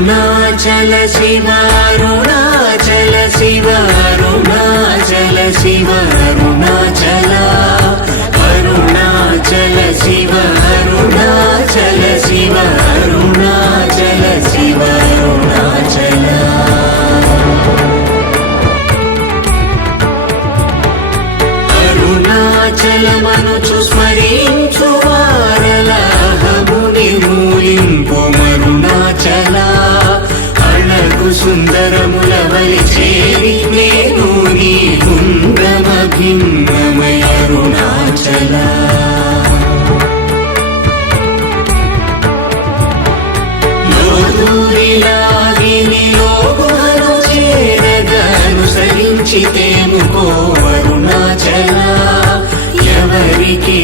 అరుణాచల శివ అరుణాచల శివ అరుణాచల శివ అరుణాచల అరుణాచల శివ అరుణాచల శివ అరుణాచల శివ అరుణాచల అరుణాచలమనుచు స్మరించు వారలహముని మూలింపు మరుణాచల అణగు సుందరముల వలి చేరి నేను నీ గుండ్రమ భిన్నమయ అరుణాచల లోదూరిలాగిని లోగుహను చేరగా అనుసరించితేముకో అరుణాచల ఎవరికి